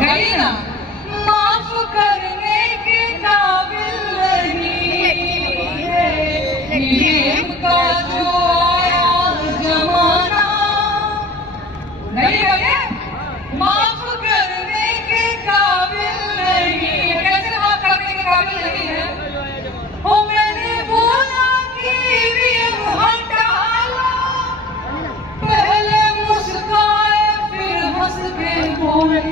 गई ना, माफ करने के काबिल नहीं है प्रेम का जो आया जमाना। नहीं गए, माफ करने के काबिल नहीं है। कैसे माफ करने के काबिल नहीं है? ओ मैंने बोला कि ईवीएम हटा लो, पहले मुस्काए फिर हंस के बोले।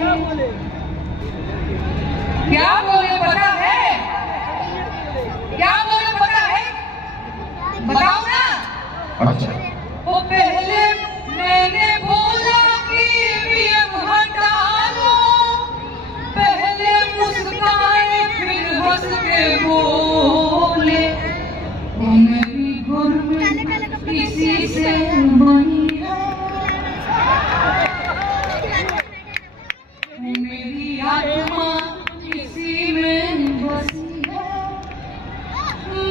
क्या बोले पता है? क्या बोले पता है? बताओ ना। अच्छा, वो पहले मैंने बोला कि ईवीएम हटा लो, पहले मुस्काए फिर हंस के बोले। वो मेरी गुरबत किसी से बनी है, मेरी आत्मा किसी में बसी है,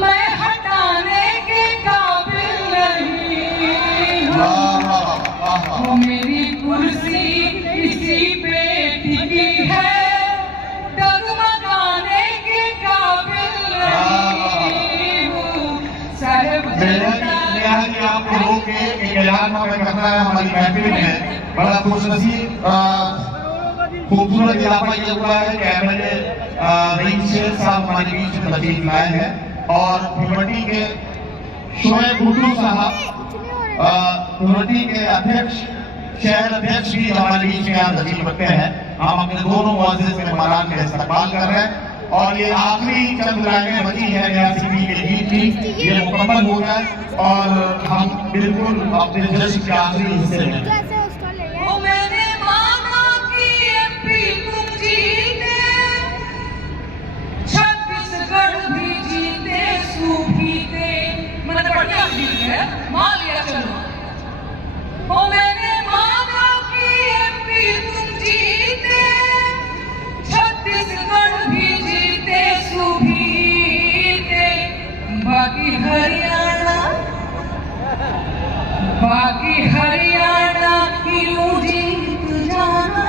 मैं हटाने के काबिल नहीं हूँ। वो मेरी कुर्सी किसी पे टिकी है, डगमगाने के काबिल नहीं हूँ। साहब आप लोगों के एक ऐलान हमें करना है हमारी महफिल में। बड़ा खुशनसीब खूबसूरत इजाफा ये हुआ है कि एमएलए रईस शेख साहब हमारे बीच में तशरीफ लाए हैं और भिवंडी के शोएब भुट्टो साहब भिवंडी के अध्यक्ष, शहर अध्यक्ष भी हमारे बीच में यहाँ तशरीफ रखते हैं। हम अपने दोनों मुअज़्ज़िज़ मेहमानान का इस्तकबाल कर रहे हैं और ये आखिरी चंद लाइनें बची है रियासती के गीत की, ये मुकम्मल हो जाए और हम बिल्कुल अपने जश्न के आखिरी हिस्से में। मान लिया चलो। ओ मैंने माना कि एमपी तुम जीते, छत्तीसगढ़ भी जीते सुभीते, बाकी हरियाणा यूं जीत जाना,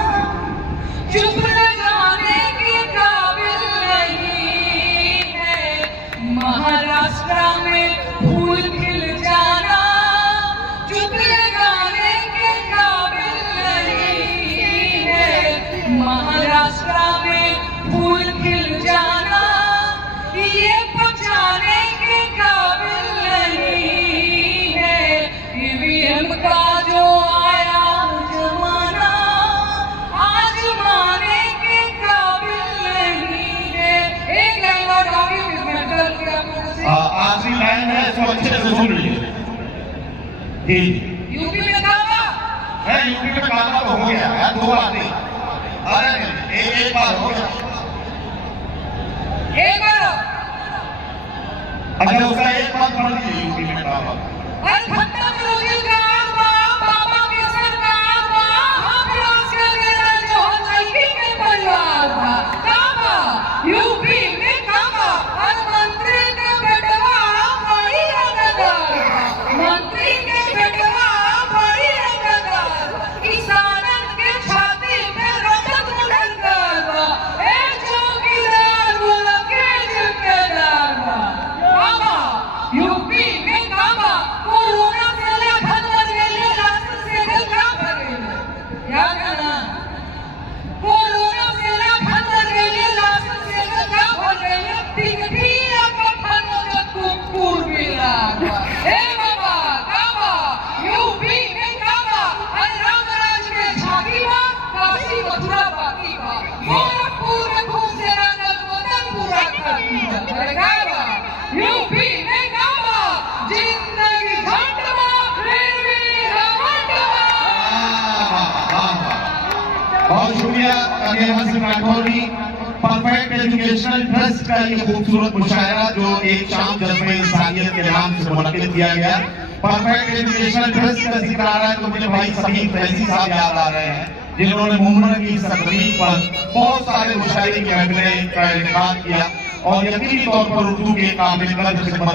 चुप लगाने के काबिल नहीं है। महाराष्ट्र में फूल खिल जाना, चुप लगाने के काबिल नहीं है। महाराष्ट्र में फूल खिल जाना, ये बचाने के काबिल नहीं है। ईवीएम का जो आया जमाना, आज माने के काबिल नहीं है। एक लाइन और आगे आखिरी लाइन है, इसको अच्छे से सुन लीजिए। यूपी में काबा है, यूपी में काबा तो हो गया है, 2 बार नहीं, अरे एक बार हो गया। एक बार अच्छा, उसका एक बार पढ़ लीजिए यूपी में काबा। बाबा की सरकार परिवार था काबा, यूपी में काबा, और मंत्री के बेटवा बड़ी रंगदार, मंत्री के बेटवा बड़ी रंगदार, किसानन के छाती में रगत मुलंगा, एक चौकीदार बोला के जिम्मेदार काबा, यूपी में काबा। कोरोना से लाखन मर गए, लाश से दिल का भरे, क्या कहना? कोरोना से लाखन मर गए, लाश से दिल का भरे, टिकटिया का फनो जब कुकुर मिला। हे बाबा काबा, यूपी में काबा, और रामराज के झांकी बा, काशी मथुरा बाकी बा, गोरखपुर में खून से रंगल वतन पूरा खाकी बा। अरे काबा, यूपी में काबा, जिंदगी झंड बा, फिर भी घमंड बा। बहुत शुक्रिया राठौर जी। परफेक्ट एजुकेशनल ट्रस्ट का ये खूबसूरत मुशायरा जो एक शाम जज्बे इंसानियत के नाम से मुनक्किद किया गया। परफेक्ट एजुकेशनल ट्रस्ट का जिक्र आ रहा है तो मुझे भाई समीर फैजी साहब याद आ रहे हैं, जिन्होंने मुमन की सरजमीन पर बहुत सारे मुशायरे की महफिलें का इनेकाद किया और यकीनी तौर पर उर्दू के काबिल कदर खिदमत